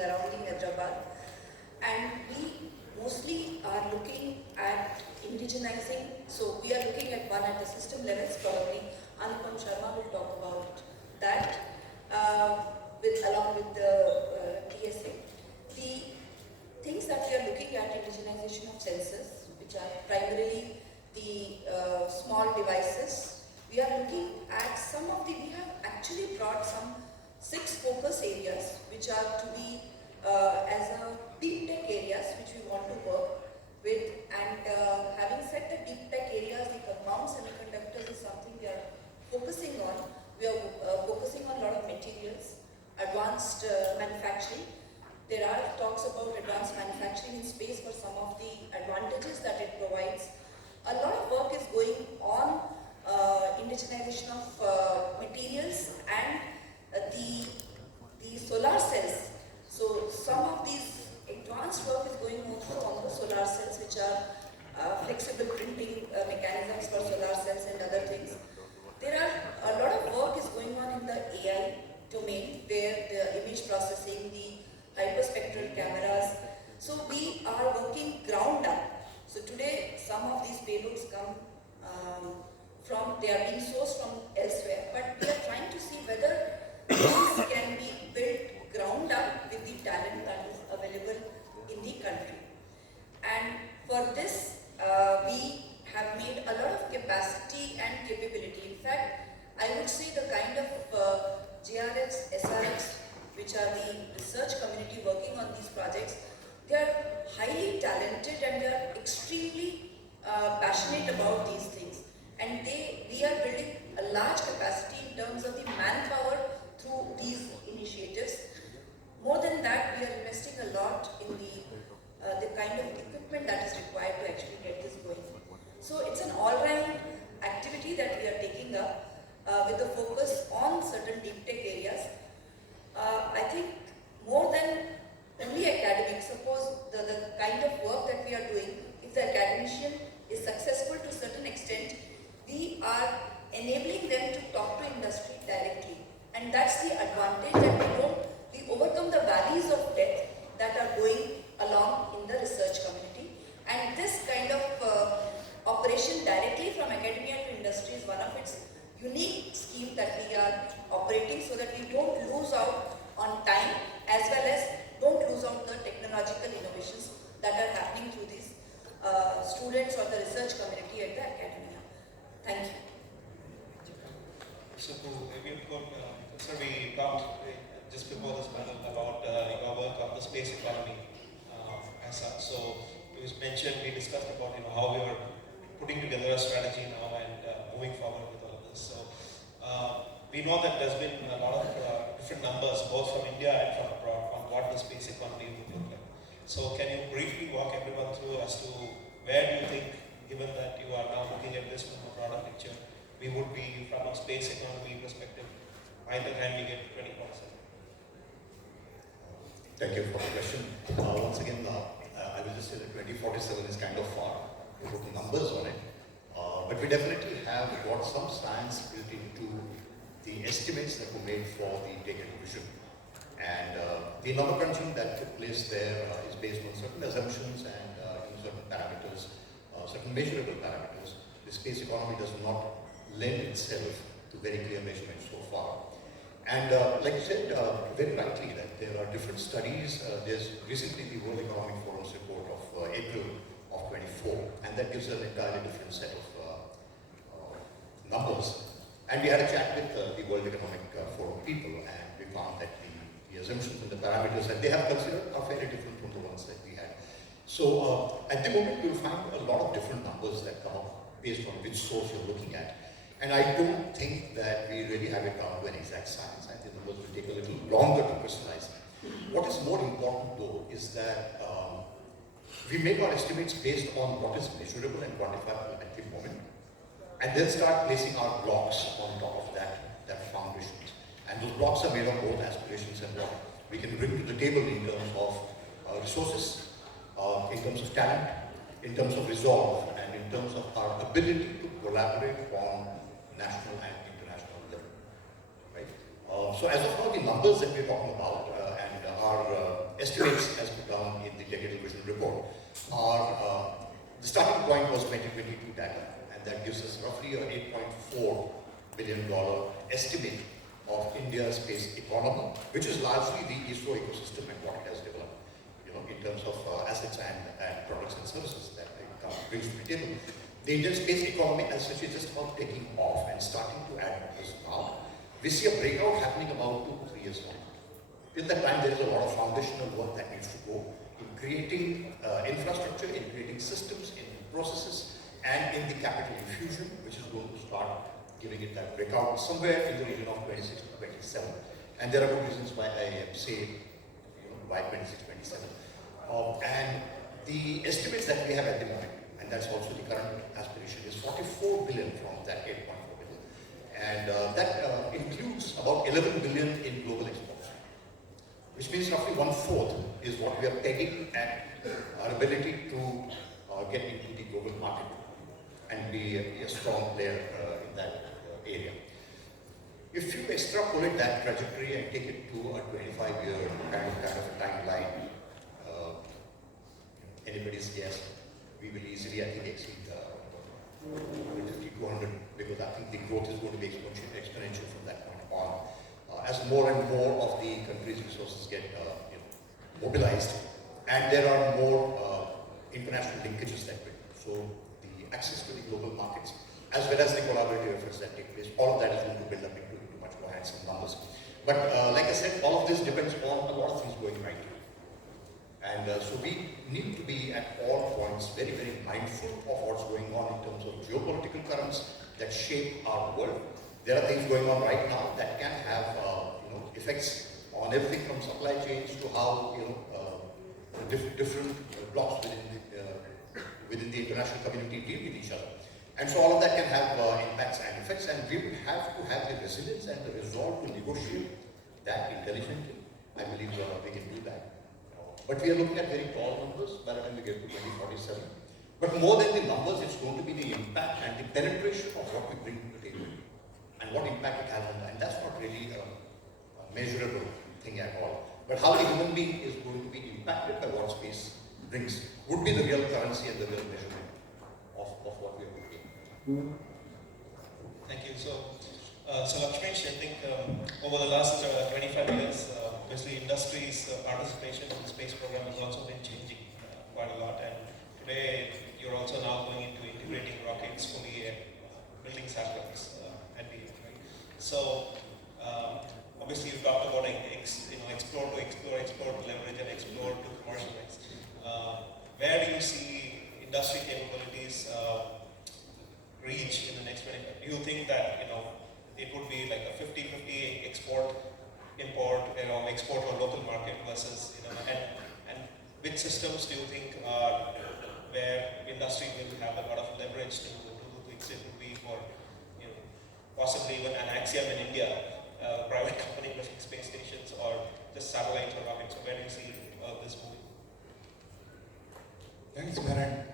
surrounding Hyderabad. And we mostly are looking at indigenizing. So we are looking at one at the system levels, probably Anupam Sharma will talk about that along with the TSA. The things that we are looking at, indigenization of sensors, which are primarily the small devices. We are looking at we have actually brought some 6 focus areas which are to be as a deep tech areas which we want to work with. And having said the deep tech areas, the compound semiconductors is something we are focusing on. We are focusing on a lot of materials, advanced manufacturing. There are talks about advanced manufacturing in space for some of the advantages that it provides. A lot of work is going on indigenization of materials and the solar cells. So some of these advanced work is going also on the solar cells, which are flexible printing mechanisms for solar cells and other things. There are a lot of work is going on in the AI domain, where the image processing, the hyperspectral cameras. So we are working ground up. So today some of these payloads come they are being sourced from elsewhere, but we are trying to see whether these can be built ground up with the talent that is available in the country. And for this, we have made a lot of capacity and capability. In fact, I would say the kind of JRX, SRX, which are the research community working on these projects, they are highly talented and they are extremely passionate about these things. And we are building a large capacity in terms of the manpower through these initiatives. More than that, we are investing a lot in the kind of equipment that is required to actually get this going. So it's an all-round activity that we are taking up with the focus on certain deep tech areas. I think more than only academics, suppose the kind of work that we are doing, if the academician is successful to a certain extent, we are enabling them to talk to industry directly. And that's the advantage, that we overcome the valleys of death that are going along in the research community. And this kind of operation directly from academia to industry is one of its unique schemes that we are operating, so that we don't lose out on time, as well as don't lose out the technological innovations that are happening through these students or the research community at the academia. Thank you. So we talked just before this panel about your work on the space economy as such. So it was mentioned, we discussed about how we were putting together a strategy now and moving forward with all of this. So we know that there's been a lot of different numbers, both from India and from abroad, on what the space economy would look like. So can you briefly walk everyone through as to where do you think, given that you are now looking at this from a broader picture, we would be from a space economy perspective by the time we get to 2047? Thank you for the question. Once again, I will just say that 2047 is kind of far. We put numbers on it. But we definitely have got some science built into the estimates that were made for the data division. And the number crunching that took place there is based on certain assumptions and certain parameters, certain measurable parameters. The space economy does not lend itself to very clear measurements so far. And like you said very rightly, that there are different studies. There's recently the World Economic Forum's report of April of 24, and that gives an entirely different set of numbers. And we had a chat with the World Economic Forum people, and we found that the assumptions and the parameters that they have considered are fairly different from the ones that we had. So at the moment, you'll find a lot of different numbers that come up based on which source you're looking at. And I don't think that we really have it down to an exact science. I think the numbers will take a little longer to crystallize. What is more important though is that we make our estimates based on what is measurable and quantifiable at the moment, and then start placing our blocks on top of that foundation. And those blocks are made of both aspirations and what we can bring to the table in terms of resources, in terms of talent, in terms of resolve, and in terms of our ability to collaborate on national and international level, right? So as of now, the numbers that we're talking about and our estimates as put down in the Decadal Vision report are, the starting point was 2022 data, and that gives us roughly a $8.4 billion estimate of India's space economy, which is largely the ISRO ecosystem and what it has developed, in terms of assets and products and services that it brings to the table. The Indian space economy as such is just about taking off and starting to add numbers now. We see a breakout happening about 2 to 3 years now. Till that time, there is a lot of foundational work that needs to go in creating infrastructure, in creating systems, in processes, and in the capital infusion, which is going to start giving it that breakout somewhere in the region of 26 to 27. And there are good reasons why I say, why 26, 27. And the estimates that we have at the moment, and that's also the current aspiration, is 44 billion from that 8.4 billion. And that includes about 11 billion in global exports, which means roughly 1/4 is what we are pegging at our ability to get into the global market and be a strong player in that area. If you extrapolate that trajectory and take it to a 25-year kind of a timeline, anybody's guess, we will easily, I think, exceed 150, 200, because I think the growth is going to be exponential from that point on. As more and more of the country's resources get mobilized, and there are more international linkages that way. So the access to the global markets, as well as the collaborative efforts that take place, all of that is going to build up into much more handsome numbers. But like I said, all of this depends on a lot of things going right. And so we need to be at all points very, very mindful of what's going on in terms of geopolitical currents that shape our world. There are things going on right now that can have effects on everything from supply chains to how different blocks within the international community deal with each other. And so all of that can have impacts and effects, and we will have to have the resilience and the resolve to negotiate that intelligently. I believe we can do that. But we are looking at very tall numbers by the time we get to 2047. But more than the numbers, it's going to be the impact and the penetration of what we bring to the table and what impact it has on that. And that's not really a measurable thing at all. But how the human being is going to be impacted by what space brings would be the real currency and the real measurement of what we are doing. Thank you. So Lakshmesh, I think over the last 25 years, obviously industry's participation in the space program has also been changing quite a lot. And today, you're also now going into integrating rockets fully and building satellites at the end, right? So obviously, you talked about explore to leverage, and explore to commercialize. Where do you see industry capabilities reach in the next 25? Do you think that it would be like a 50-50 export, import, export or local market versus and which systems do you think are where industry will have a lot of leverage to do things? It would be for possibly even an Axiom in India, a private company building space stations, or just satellites or rockets. So where do you see this moving? Thanks, Maran.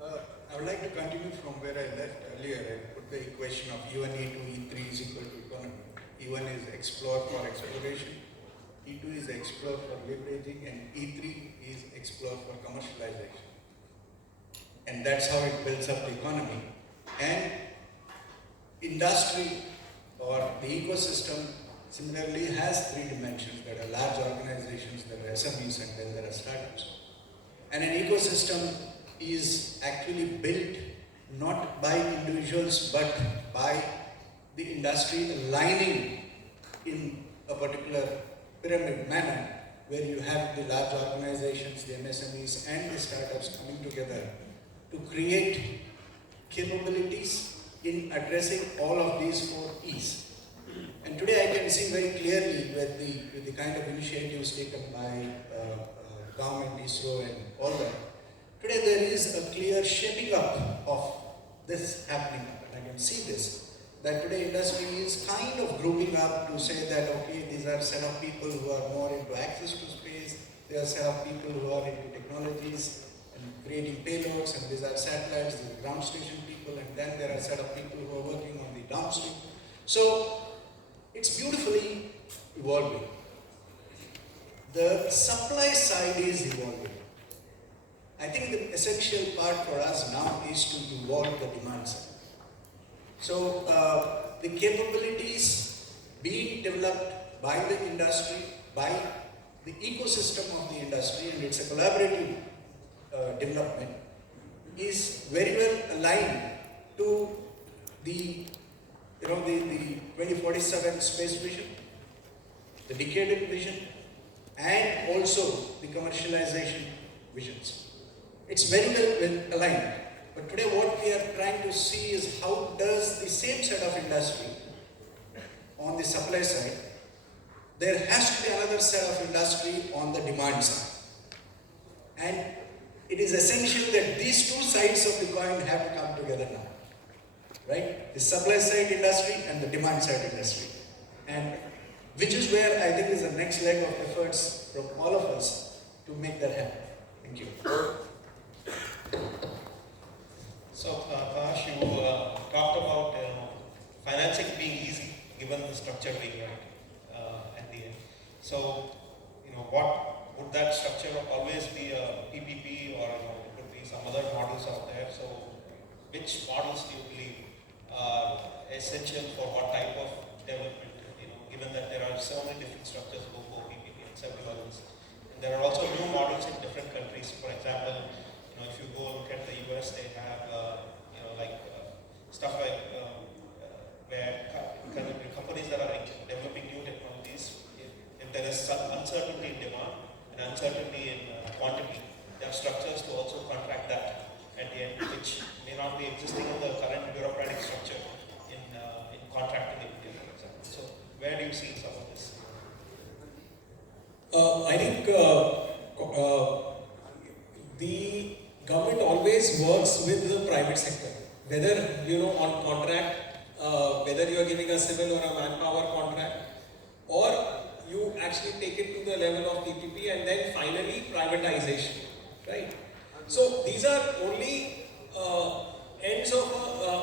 I would like to continue from where I left earlier. I put the equation of E1, E2, E3 is equal to economy. E1 is explore for exploration, E2 is explore for leveraging, and E3 is explore for commercialization. And that's how it builds up the economy. And industry or the ecosystem similarly has 3 dimensions. There are large organizations, there are SMEs, and then there are startups. And an ecosystem is actually built not by individuals but by the industry aligning in a particular pyramid manner, where you have the large organizations, the MSMEs and the startups coming together to create capabilities in addressing all of these 4 E's. And today I can see very clearly with the kind of initiatives taken by government, ISRO and all that. Today there is a clear shaping up of this happening, and I can see this, that today industry is kind of grouping up to say that, okay, these are a set of people who are more into access to space, there are a set of people who are into technologies and creating payloads, and these are satellites, these are ground station people, and then there are a set of people who are working on the downstream. So it's beautifully evolving. the supply side is evolving. I think the essential part for us now is to evolve the demand side. So the capabilities being developed by the industry, by the ecosystem of the industry, and it's a collaborative development, is very well aligned to the 2047 space vision, the decadal vision, and also the commercialization visions. It's very well aligned. But today what we are trying to see is how does the same set of industry on the supply side, there has to be another set of industry on the demand side. And it is essential that these two sides of the coin have to come together now. Right? The supply side industry and the demand side industry. And which is where I think is the next leg of efforts from all of us to make that happen. Thank you. So, Kash, you talked about financing being easy given the structure we had at the end. So, what would that structure always be a PPP or it could be some other models out there? So, which models do you believe are essential for what type of development? Given that there are so many different structures, GoCo, PPP, and several others. And there are also new models in different countries. For example, if you go look at the US, they have, stuff like where companies that are developing new technologies, if there is some uncertainty in demand and uncertainty in quantity, there are structures to also contract that at the end, which may not be existing in the current bureaucratic structure in contracting in India, for example. So, where do you see some of this? I think the government always works with the private sector, whether on contract, whether you are giving a civil or a manpower contract, or you actually take it to the level of PPP and then finally privatization, right? So these are only ends of,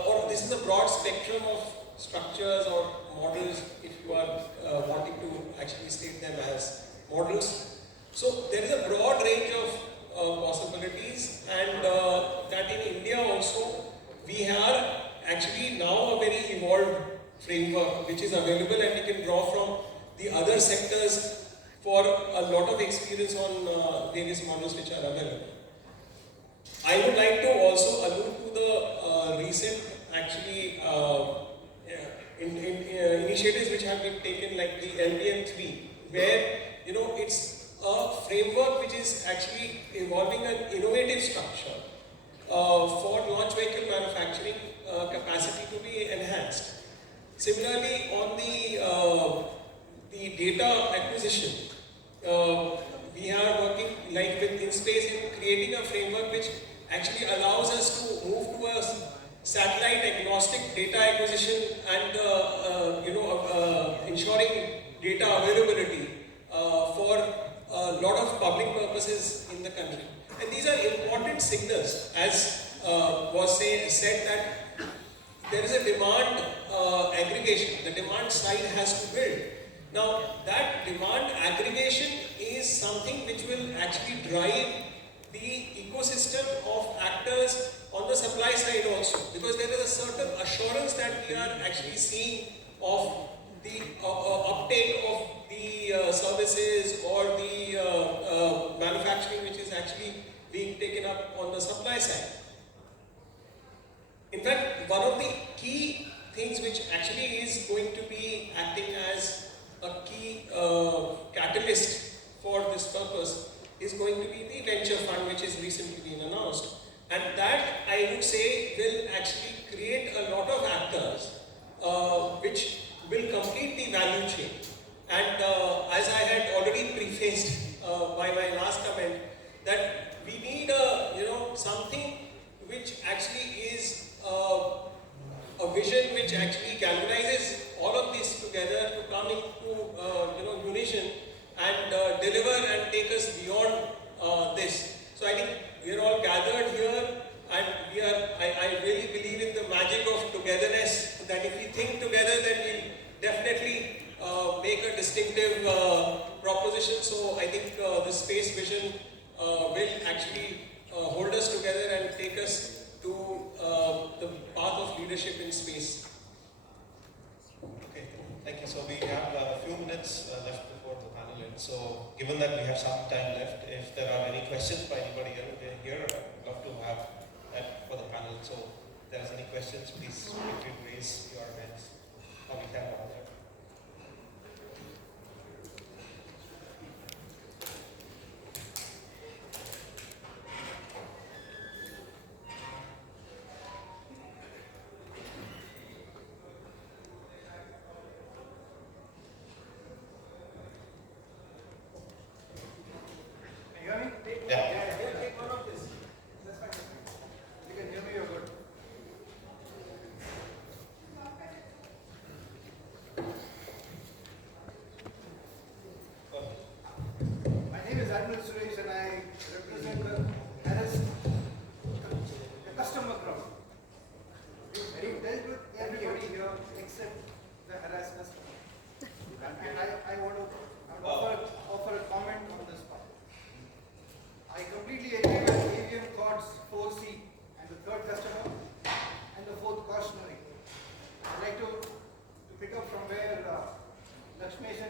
or this is a broad spectrum of structures or models if you are wanting to actually state them as models. So there is a broad range of possibilities, and that in India also we are actually now a very evolved framework which is available, and you can draw from the other sectors for a lot of experience on various models which are available. I would like to also allude to the recent actually initiatives which have been taken, like the LBM3, where it's a framework which is actually evolving an innovative structure for launch vehicle manufacturing capacity to be enhanced. Similarly, on the data acquisition, we are working like with InSpace in creating a framework which actually allows us to move to a satellite agnostic data acquisition and ensuring data availability for a lot of public purposes in the country. And these are important signals, as was said, that there is a demand aggregation. The demand side has to build. Now, that demand aggregation is something which will actually drive the ecosystem of actors on the supply side also, because there is a certain assurance that we are actually seeing of the uptake of the services or the manufacturing which is actually being taken up on the supply side. In fact, one of the key things which actually is going to be acting as a key catalyst for this purpose is going to be the venture fund which is recently been announced. And that, I would say, will actually create a lot of actors which will complete the value chain. And as I had already prefaced by my last comment, that we need something which actually is a vision which actually galvanizes all of this together to come into unison and deliver and take us beyond this. So I think we are all gathered here, and I really believe in the magic of togetherness, that if we think together, then we'll definitely make a distinctive proposition. So I think the space vision will actually hold us together and take us to the path of leadership in space. Okay, thank you. So we have a few minutes left before the panel ends. So given that we have some time left, if there are any questions by anybody here, I'd love to have that for the panel. So if there's any questions, please feel free to raise your hands. Or we can have that. Yeah. My name is Admiral Suresh and I represent the customer crowd. We've dealt with everybody here except the harassed customer. And I want to offer a comment on this part. I completely agree with AVM Court's 4C and the third customer and the fourth cautionary. I'd like to pick up from where Lakshmesh